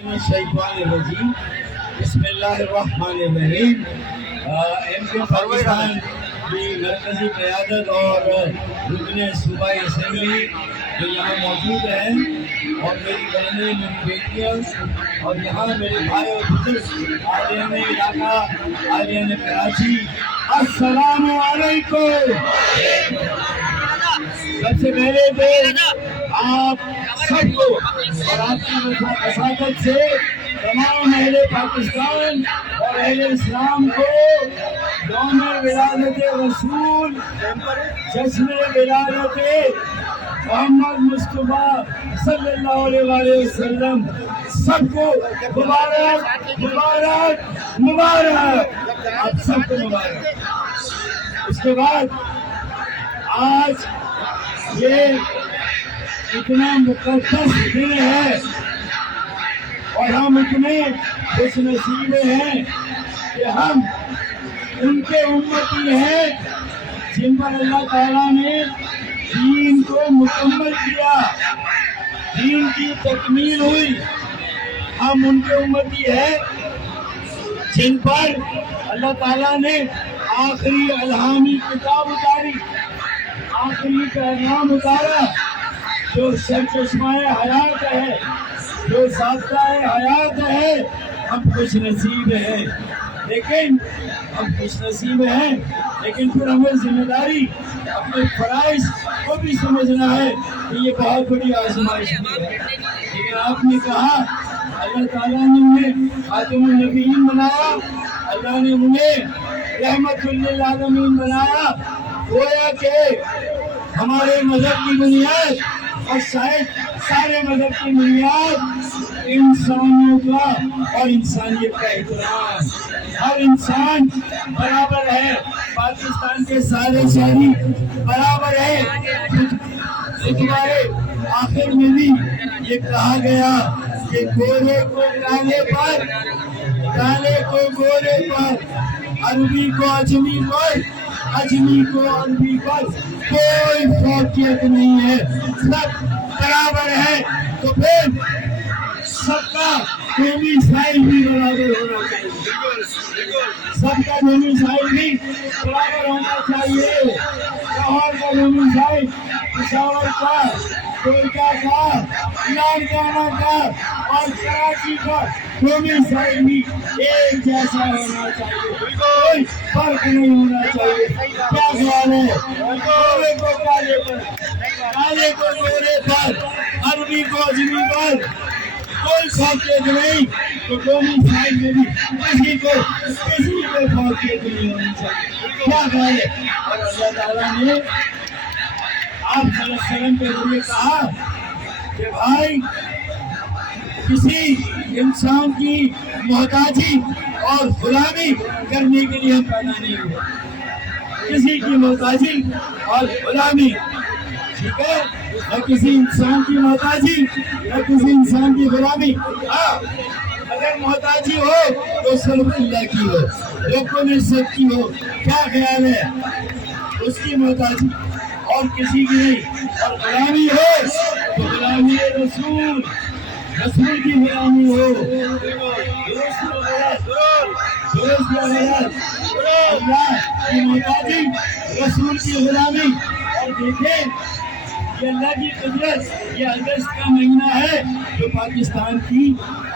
شیطان الرجیم بسم اللہ الرحمن الرحیم۔ ایم کے پاکستان کی مرکزی قیادت اور رکن صوبائی اسمبلی جو یہاں موجود ہیں، اور میری بہنیں، میری بیٹیاں، اور یہاں میرے بھائی اور بزرگ، عالیان علاقہ، عالیان کراچی، السلام علیکم۔ سب سے پہلے تو آپ سب کو اور آپ کی مساقت سے تمام اہل پاکستان اور اہل اسلام کو یوم ولادت رسول، جشن ولادت محمد مصطفیٰ صلی اللہ علیہ وآلہ وسلم سب کو مبارک مبارک مبارک، آپ سب کو مبارک۔ اس کے بعد آج یہ اتنا مقدس دن ہے اور ہم اتنے خوش نصیب ہیں کہ ہم ان کے امتی ہیں جن پر اللہ تعالیٰ نے دین کو مکمل کیا، دین کی تکمیل ہوئی۔ ہم ان کے امتی ہیں جن پر اللہ تعالیٰ نے آخری الہامی کتاب اتاری، آخری پیغام اتارا جو سرچشمہ حیات ہے، جو ضابطہ حیات ہے۔ ہم خوش نصیب ہیں، لیکن پھر ہمیں ذمہ داری اپنے فرائض کو بھی سمجھنا ہے کہ یہ بہت بڑی آزمائش ہے۔ لیکن آپ نے کہا اللہ تعالیٰ نے انہیں خاتم النبیین بنایا، اللہ نے انہیں رحمت للعالمین بنایا، گویا کہ ہمارے مذہب کی بنیاد اور شاید سارے مذہب کی بنیاد انسانوں کا اور انسانیت کا احترام۔ ہر انسان برابر ہے، پاکستان کے سارے شہری برابر ہے۔ خطبہ آخر میں بھی یہ کہا گیا کہ گورے کو کالے پر، کالے کو گورے پر، عربی کو اجمی پر، اجمی کو عربی پر کوئی فوقیت نہیں ہے، سب برابر ہے۔ تو پھر سب کا قومی سائل بھی برابر ہونا چاہیے، سب کا قومی سائل بھی برابر ہونا چاہیے۔ لاہور کا قومی سائل، پشاور کا، کوئٹہ کا، لاڑکانہ کا اور کراچی کا قومی سائل بھی ایک جیسا ہونا چاہیے، کوئی فرق نہیں ہونا چاہیے۔ کیا خیال ہے؟ گورے کو کالے پر، کالے کو گورے پر، عربی کو اجمی پر کوئی فوقیت نہیں، تو قومی سائل میں بھی کسی کو فوقیت نہیں ہونی چاہیے۔ کیا خیال ہے؟ اور اللہ تعالیٰ نے آپ صلی اللہ علیہ وسلم کے ذریعے کہا کہ بھائی کسی انسان کی محتاجی اور غلامی کرنے کے لیے ہم پیدا نہیں ہوئے، کسی کی محتاجی اور غلامی، ٹھیک ہے، نہ کسی انسان کی محتاجی نہ کسی انسان کی غلامی۔ ہاں، اگر محتاجی ہو تو صرف اللہ کی ہو، رب العزت کی ہو۔ کیا خیال ہے؟ اس کی محتاجی اور کسی کی نہیں، اور غلامی ہو تو غلامی رسول، رسول کی غلامی ہو۔ درست یا غلط؟ اللہ کی محتاجی، رسول کی غلامی۔ اور دیکھیں یہ اللہ کی قدرت، یہ اگست کا مہینہ ہے جو پاکستان کی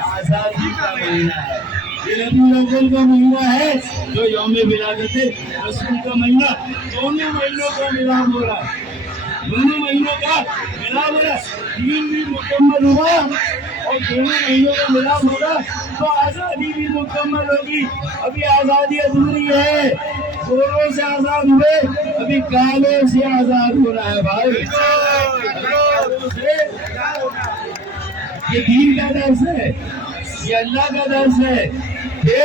آزادی کا مہینہ ہے، یہ ربیع الاول کا مہینہ ہے جو یوم ولادت رسول کا مہینہ۔ دونوں مہینوں کا ملاب ہو رہا ہے، دونوں مہینوں کا ملاب ہو رہا ہے، دین بھی مکمل ہوا اور دونوں مہینوں کا ملاب ہوگا تو آزادی بھی مکمل ہوگی۔ ابھی آزادی ادھوری ہے، گوروں سے آزاد ہوئے، ابھی کالوں سے آزاد ہو رہا ہے بھائی۔ یہ دین کا درس ہے، یہ اللہ کا درس ہے کہ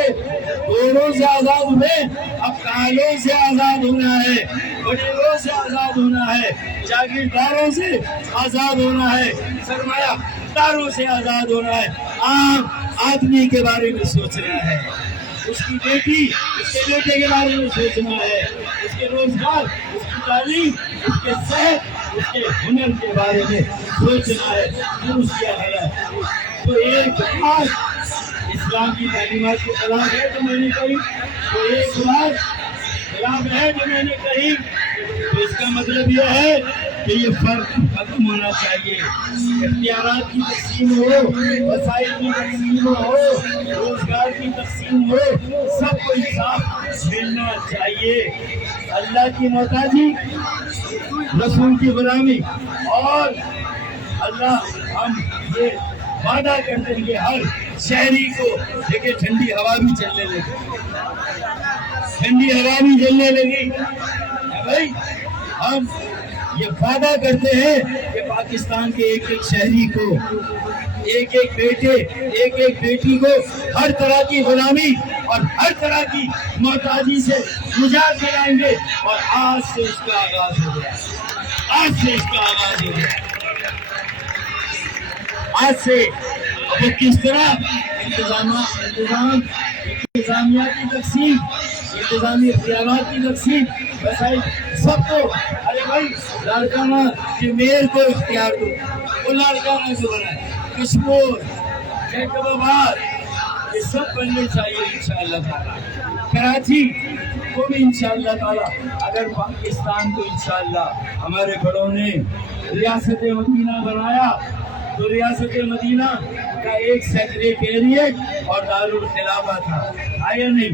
گوروں سے آزاد ہوئے، اب کالوں سے آزاد ہونا ہے، وڈیروں سے آزاد ہونا ہے، جاگیرداروں سے آزاد ہونا ہے، سرمایہ داروں سے آزاد ہونا ہے۔ عام آدمی کے بارے میں سوچنا ہے، اس کی بیٹی، اس کے بیٹے کے بارے میں سوچنا ہے، اس کے روزگار، اس کی تعلیم، اس کے صحت، اس کے ہنر کے بارے میں سوچنا ہے۔ درست کیا ہے؟ تو ایک بات اسلام کی تعلیمات کے خلاف ہے جو میں نے کہی، تو ایک بات خلاف ہے جو میں نے کہی، تو اس کا مطلب یہ ہے کہ یہ فرق ختم ہونا چاہیے. اختیارات کی تقسیم ہو، وسائل کی تقسیم ہو، روزگار کی تقسیم ہو، سب کو انصاف ملنا چاہیے. اللہ کی محتاجی، رسول کی غلامی، اور اللہ ہم یہ وعدہ کرتے ہیں کہ ہر شہری کو دیکھیں ٹھنڈی ہوا بھی چلنے لگی، ٹھنڈی ہوا بھی چلنے لگی بھائی. ہم یہ وعدہ کرتے ہیں کہ پاکستان کے ایک ایک شہری کو، ایک ایک بیٹے، ایک ایک بیٹی کو ہر طرح کی غلامی اور ہر طرح کی محتاجی سے نجات دلائیں گے. اور آج سے اس کا آغاز ہو گیا، آج سے اس کا آغاز ہو گیا. آج سے اب کس طرح انتظامیہ کی تقسیم، انتظامی اختیارات کی تقسیم، وسائل سب کو، ارے بھائی لاڑکانہ کے میئر کو اختیار دو، وہ لاڑکانہ کو بنائے، کشمور، جیکب آباد، یہ سب بننے چاہیے انشاءاللہ تعالیٰ. کراچی کو بھی انشاءاللہ تعالیٰ، اگر پاکستان کو انشاءاللہ ہمارے بڑوں نے ریاست مدینہ بنایا تو ریاست مدینہ کا ایک سیکریٹریٹ اور دارالخلافہ تھا، آیا نہیں؟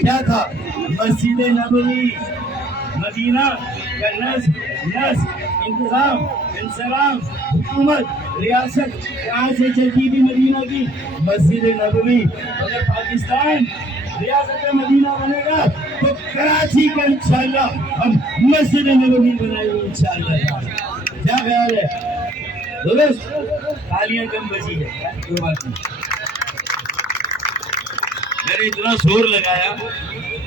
کیا تھا؟ مسجد نبوی. مدینہ کا نظم، انتظام، انسلام، حکومت، ریاست کہاں سے چلتی تھی؟ مدینہ کی مسجد نبوی. اگر پاکستان ریاست مدینہ بنے گا تو کراچی کا انشاءاللہ ہم مسجد نبوی بنائیں گے انشاءاللہ. کیا خیال ہے؟ درست؟ تالیاں کم بجی ہے، کوئی بات نہیں. میں نے اتنا زور لگایا،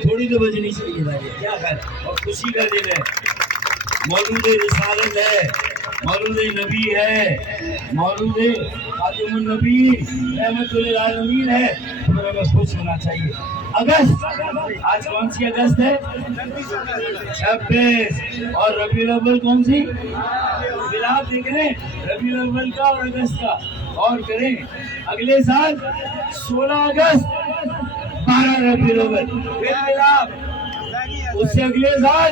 تھوڑی تو بجنی چاہیے تھا. کیا خیال؟ اور خوشی کا دن ہے، مولود رسالت ہے، مولود نبی ہے، مولود خاتم النبی رحمت للعالمین ہے. ہمیں بس خوش ہونا چاہیے. اگست، آج کون سی اگست ہے؟ 26. اور ربیع الاول کون سی؟ آپ دیکھ رہے ہیں ربیع الاول کا اور اگست کا، اور کریں اگلے سال 16 اگست 12 ربیع الاول، اس سے اگلے سال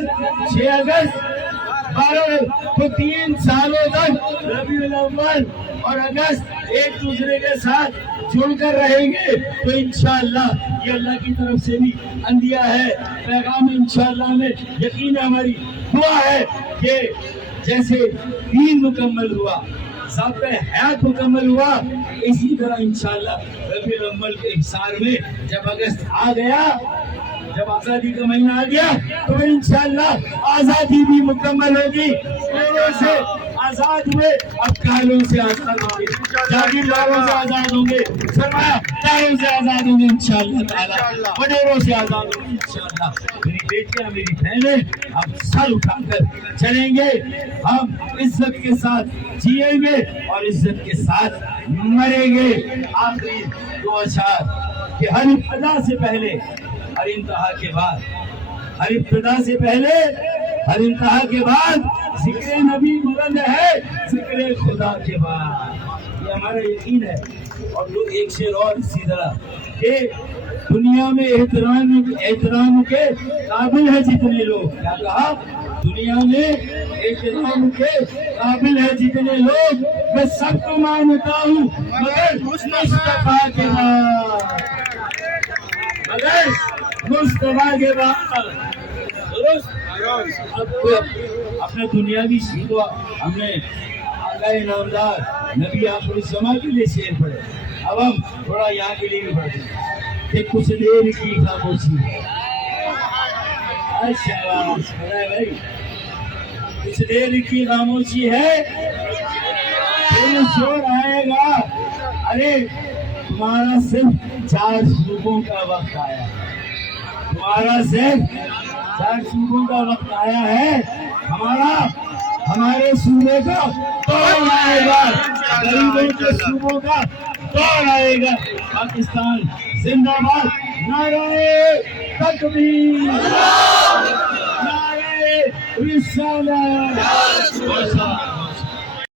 6 اگست 12. تو 3 سالوں تک ربیع الاول اور اگست ایک دوسرے کے ساتھ جڑ کر رہیں گے. تو انشاءاللہ یہ اللہ کی طرف سے بھی اندیا ہے، پیغام انشاءاللہ میں یقین ہماری دعا ہے کہ جیسے دین مکمل ہوا، ضابطۂ حیات مکمل ہوا، اسی طرح انشاءاللہ ربیع الاول کے حصار میں جب اگست آ گیا، جب آزادی کا مہینہ آ گیا تو انشاءاللہ آزادی بھی مکمل ہوگی. پیروں سے آزاد ہوئے، اب کالوں سے آزاد ہوں گے، جاگیرداروں سے آزاد ہوں گے، سرمایہ داروں سے آزاد ہوں گے انشاءاللہ تعالیٰ، وڈیروں سے آزاد ہوں گے انشاءاللہ. میری بیٹیاں، میری بہنیں، ہم سر اٹھا کر چلیں گے، ہم عزت کے ساتھ جیئیں گے اور عزت کے ساتھ مریں گے. آخری 2 اشعار کہ ہر ابتدا سے پہلے، ہر انتہا کے بعد، ہر ابتدا سے پہلے، ہر انتہا کے بعد ذکر نبی بلند ہے، ذکر خدا کے بعد. یہ ہمارا یقین ہے. اور لوگ ایک شعر اور اسی طرح کہ دنیا میں احترام کے قابل ہے جتنے لوگ، کیا کہا؟ دنیا میں احترام کے قابل ہے جتنے لوگ، میں سب کو مانتا ہوں مگر مصطفیٰ کے بعد، مگر مصطفیٰ کے بعد. اپنے دنیاوی سیکھوا ہم نے آقا نامدار نبی آخر الزمان کے لیے شعر پڑھے، اب ہم تھوڑا یہاں کے لیے بھی پڑھتے ہیں کہ کچھ دیر کی خاموشی ہے. اچھا بھائی، کچھ دیر کی خاموشی ہے، پھر شور آئے گا. ارے تمہارا صرف 4 صوبوں کا وقت آیا، تمہارا صرف 4 صوبوں کا وقت آیا ہے. ہمارے صوبے کا دور آئے گا، غریبوں کے صوبوں کا دور آئے گا. پاکستان زندہ باد. نعرہ تکبیر، نعرہ رسالت.